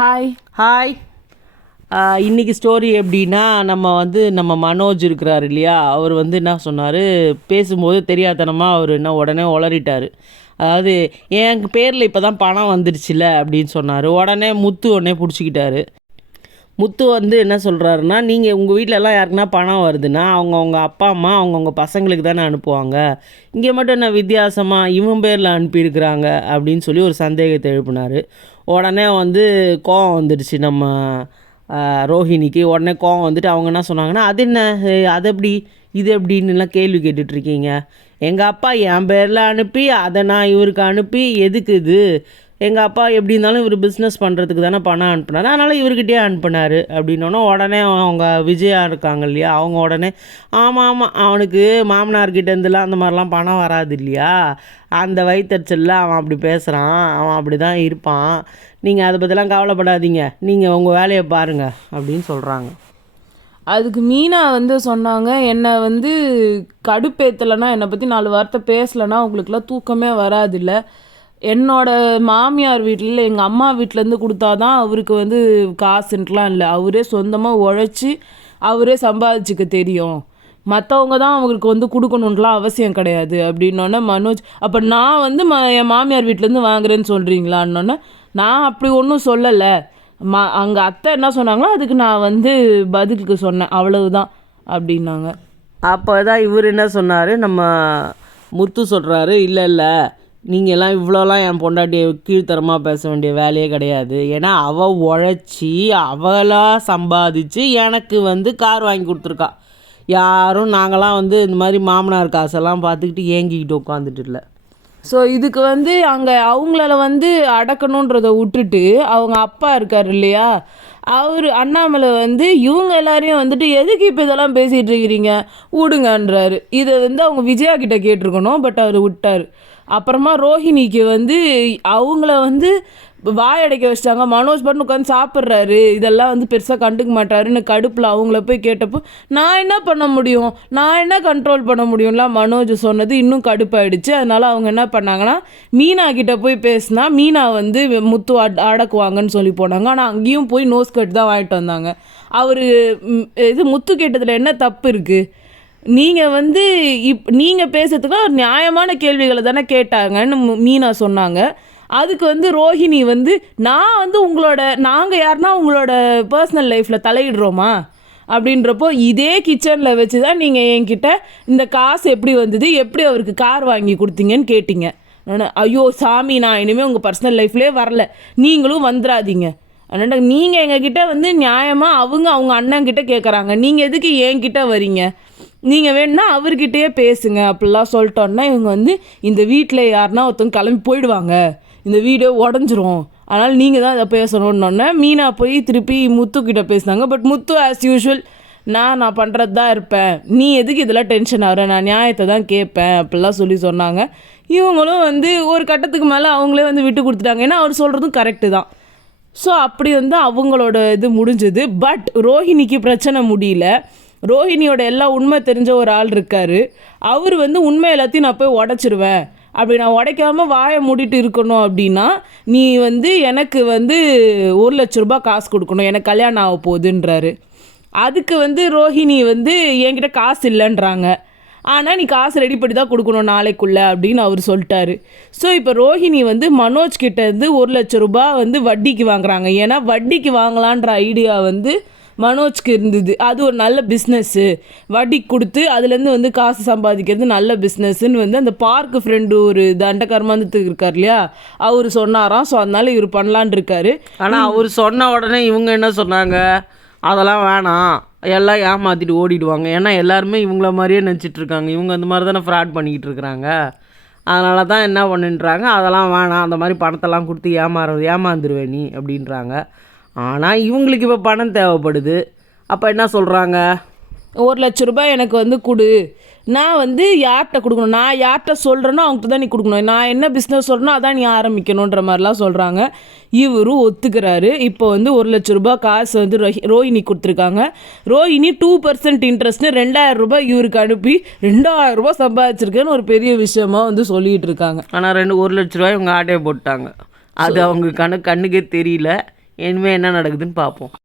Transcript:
Hi. Hi. இன்றைக்கி story எப்படின்னா, நம்ம மனோஜ் இருக்கிறார் இல்லையா, அவர் என்ன சொன்னார், பேசும்போது தெரியாதனமாக அவர் உடனே உளறிட்டார். அதாவது என் பேரில் இப்போ தான் பணம் வந்துருச்சுல அப்படின்னு சொன்னார். உடனே உடனே பிடிச்சிக்கிட்டாரு. முத்து என்ன சொல்கிறாருன்னா, நீங்கள் உங்கள் வீட்டிலலாம் யாருக்குன்னா பணம் வருதுன்னா அவங்கவுங்க அப்பா அம்மா அவங்கவுங்க பசங்களுக்கு தானே அனுப்புவாங்க, இங்கே மட்டும் என்ன வித்தியாசமாக இவன் பேரில் அனுப்பியிருக்கிறாங்க அப்படின்னு சொல்லி ஒரு சந்தேகத்தை எழுப்பினார். உடனே கோவம் வந்துடுச்சு நம்ம ரோஹிணிக்கு. உடனே கோவம் வந்துட்டு அவங்க என்ன சொன்னாங்கன்னா, அது என்ன, அது எப்படி, இது எப்படின்னுலாம் கேள்வி கேட்டுட்ருக்கீங்க, எங்கள் அப்பா என் பேரில் அனுப்பி அதை நான் இவருக்கு அனுப்பி எதுக்கு இது, எங்கள் அப்பா எப்படி இருந்தாலும் இவர் பிஸ்னஸ் பண்ணுறதுக்கு தானே பணம் அனுப்புனார், அதனால் இவர்கிட்டயே அனுப்புனார் அப்படின்னோன்னா உடனே அவங்க விஜயா இருக்காங்க இல்லையா, அவங்க உடனே ஆமாம் அவனுக்கு மாமனார்கிட்டேருந்துலாம் அந்த மாதிரிலாம் பணம் வராது இல்லையா, அந்த வயிற்றுச்சலில் அவன் அப்படி பேசுகிறான், அவன் அப்படி தான் இருப்பான், நீங்கள் அதை பற்றிலாம் கவலைப்படாதீங்க, நீங்கள் உங்கள் வேலையை பாருங்கள் அப்படின்னு சொல்கிறாங்க. அதுக்கு மீனா சொன்னாங்க, என்னை கடுப்பேற்றலைன்னா, என்னை பற்றி 4 வார்த்தை பேசலைன்னா உங்களுக்குலாம் தூக்கமே வராதில்ல, என்னோட மாமியார் வீட்டில் எங்கள் அம்மா வீட்டிலேருந்து கொடுத்தாதான் அவருக்கு காசுன்ட்டுலாம் இல்லை, அவரே சொந்தமாக உழைச்சி அவரே சம்பாதிச்சுக்க தெரியும், மற்றவங்க தான் அவங்களுக்கு கொடுக்கணுன்ட்டுலாம் அவசியம் கிடையாது அப்படின்னோடனே மனோஜ், அப்போ நான் என் மாமியார் வீட்டிலேருந்து வாங்குறேன்னு சொல்கிறீங்களான்னொன்னே, நான் அப்படி ஒன்றும் சொல்லலை, அங்கே அத்தை என்ன சொன்னாங்களோ அதுக்கு நான் பதிலுக்கு சொன்னேன், அவ்வளவுதான் அப்படின்னாங்க. அப்போ தான் இவர் என்ன சொன்னார், நம்ம முத்து சொல்கிறாரு, இல்லை நீங்கள்லாம் இவ்வளோலாம் என் பொண்டாட்டியை கீழ்த்தரமாக பேச வேண்டிய வேலையே கிடையாது, ஏன்னா அவள் உழைச்சி அவளாக சம்பாதிச்சு எனக்கு கார் வாங்கி கொடுத்துருக்கா, யாரும் நாங்களாம் இந்த மாதிரி மாமனார் காசெல்லாம் பார்த்துக்கிட்டு ஏங்கிக்கிட்டு உட்காந்துட்டு இல்லை. ஸோ இதுக்கு அங்கே அவங்கள அடக்கணுன்றதை விட்டுட்டு அவங்க அப்பா இருக்கார் இல்லையா, அவர் அண்ணாமலை இவங்க எல்லாரையும் எதுக்கு இப்போ இதெல்லாம் பேசிகிட்டு இருக்கிறீங்க விடுங்கன்றாரு. இதை அவங்க விஜயா கிட்டே கேட்டிருக்கணும், பட் அவர் விட்டார். அப்புறமா ரோஹிணிக்கு அவங்கள வாயடைக்க வச்சிட்டாங்க, மனோஜ் பண்ணு உட்காந்து சாப்பிட்றாரு, இதெல்லாம் பெருசாக கண்டுக்க மாட்டாருன்னு கடுப்பில் அவங்கள போய் கேட்டப்போ, நான் என்ன பண்ண முடியும், நான் என்ன கண்ட்ரோல் பண்ண முடியும்லாம் மனோஜ் சொன்னது இன்னும் கடுப்பாயிடுச்சு. அதனால் அவங்க என்ன பண்ணாங்கன்னா, மீனா கிட்டே போய் பேசினா மீனா முத்து அடக்குவாங்கன்னு சொல்லி போனாங்க. ஆனால் அங்கேயும் போய் நோஸ் கட் தான் வாங்கிட்டு வந்தாங்க. அவர் முத்து கேட்டதில் என்ன தப்பு இருக்குது, நீங்கள் நீங்கள் பேசுறதுக்கு ஒரு நியாயமான கேள்விகளை தானே கேட்டாங்கன்னு மீனா சொன்னாங்க. அதுக்கு ரோஹிணி நான் நாங்கள் யாருன்னா உங்களோட பர்சனல் லைஃப்பில் தலையிடுறோமா அப்படின்றப்போ, இதே கிச்சனில் வச்சு தான் நீங்கள் என்கிட்ட இந்த காசு எப்படி வந்தது, எப்படி அவருக்கு கார் வாங்கி கொடுத்தீங்கன்னு கேட்டிங்க. ஐயோ சாமி, நான் இனிமேல் உங்கள் பர்சனல் லைஃப்லேயே வரல, நீங்களும் வந்துடாதீங்க. அதனால் நீங்கள் எங்ககிட்ட நியாயமாக அவங்க அண்ணன்கிட்ட கேட்குறாங்க, நீங்கள் எதுக்கு என்கிட்ட வரீங்க, நீங்கள் வேணுன்னா அவர்கிட்டயே பேசுங்க அப்படிலாம் சொல்லிட்டோன்னா, இவங்க இந்த வீட்டில் யாருன்னா ஒருத்தவங்க கிளம்பி போயிடுவாங்க, இந்த வீடியோ உடஞ்சிரும், அதனால் நீங்கள் தான் அதை பேசணுன்னொன்னே மீனா போய் திருப்பி முத்துக்கிட்ட பேசினாங்க. பட் முத்து ஆஸ் யூஷுவல், நான் பண்ணுறது தான் இருப்பேன், நீ எதுக்கு இதெல்லாம் டென்ஷன் ஆகிற, நான் நியாயத்தை தான் கேட்பேன் அப்படிலாம் சொல்லி சொன்னாங்க. இவங்களும் ஒரு கட்டத்துக்கு மேலே அவங்களே விட்டு கொடுத்துட்டாங்க, ஏன்னா அவர் சொல்கிறதும் கரெக்டு தான். ஸோ அப்படி அவங்களோட இது முடிஞ்சது. பட் ரோஹிணிக்கு பிரச்சனை முடியல. ரோஹிணியோட எல்லா உண்மை தெரிஞ்ச ஒரு ஆள் இருக்கார், அவர் உண்மை எல்லாத்தையும் நான் போய் உடச்சிருவேன், அப்படி நான் உடைக்காமல் வாயை மூடிட்டு இருக்கணும் அப்படின்னா நீ எனக்கு 1 லட்ச ரூபா காசு கொடுக்கணும், எனக்கு கல்யாணம் ஆக போகுதுன்றாரு. அதுக்கு ரோஹிணி என்கிட்ட காசு இல்லைன்றாங்க, ஆனால் நீ காசு ரெடி பண்ணி தான் கொடுக்கணும் நாளைக்குள்ளே அப்படின்னு அவர் சொல்லிட்டாரு. ஸோ இப்போ ரோஹிணி மனோஜ் கிட்டேருந்து 1 லட்ச ரூபா வட்டிக்கு வாங்குறாங்க. ஏன்னா வட்டிக்கு வாங்கலான்ற ஐடியா மனோஜ்க்கு இருந்தது, அது ஒரு நல்ல பிஸ்னஸ்ஸு, வட்டிக்கு கொடுத்து அதுலேருந்து காசு சம்பாதிக்கிறது நல்ல பிஸ்னஸ்ன்னு அந்த பார்க்கு ஃப்ரெண்டு ஒரு தண்டகர்மாந்தத்துக்கு இருக்கார் இல்லையா, அவர் சொன்னாராம். ஸோ அதனால் இவர் பண்ணலான் இருக்காரு. ஆனால் அவர் சொன்ன உடனே இவங்க என்ன சொன்னாங்க, அதெல்லாம் வேணாம், எல்லாம் ஏமாற்றிட்டு ஓடிடுவாங்க, ஏன்னா எல்லாருமே இவங்கள மாதிரியே நினச்சிட்ருக்காங்க, இவங்க அந்த மாதிரி தானே ஃப்ராட் பண்ணிக்கிட்டு இருக்கிறாங்க, அதனால தான் என்ன பண்ணுன்றாங்க, அதெல்லாம் வேணாம், அந்த மாதிரி பணத்தெல்லாம் கொடுத்து ஏமாந்துருவேன் நீ அப்படின்றாங்க. ஆனால் இவங்களுக்கு இப்போ பணம் தேவைப்படுது. அப்போ என்ன சொல்கிறாங்க, 1 லட்ச ரூபாய் எனக்கு கொடு, நான் யார்கிட்ட கொடுக்கணும், நான் யார்கிட்ட சொல்கிறேனோ அவங்ககிட்ட தான் நீ கொடுக்கணும், நான் என்ன பிஸ்னஸ் சொல்கிறேனோ அதான் நீ ஆரம்பிக்கணுன்ற மாதிரிலாம் சொல்கிறாங்க. இவரும் ஒத்துக்கிறாரு. இப்போ 1 லட்ச ரூபாய் காசு ரோஹிணி கொடுத்துருக்காங்க. ரோஹிணி 2% இன்ட்ரெஸ்ட்னு 2000 ரூபாய் இவருக்கு அனுப்பி 2000 ரூபாய் சம்பாதிச்சிருக்கேன்னு ஒரு பெரிய விஷயமா சொல்லிகிட்டு இருக்காங்க. ஆனால் 1 லட்ச ரூபாய் இவங்க ஆட்டையை போட்டாங்க. அது அவங்க கண்ணுக்கே தெரியல. இனிமேல் என்ன நடக்குதுன்னு பார்ப்போம்.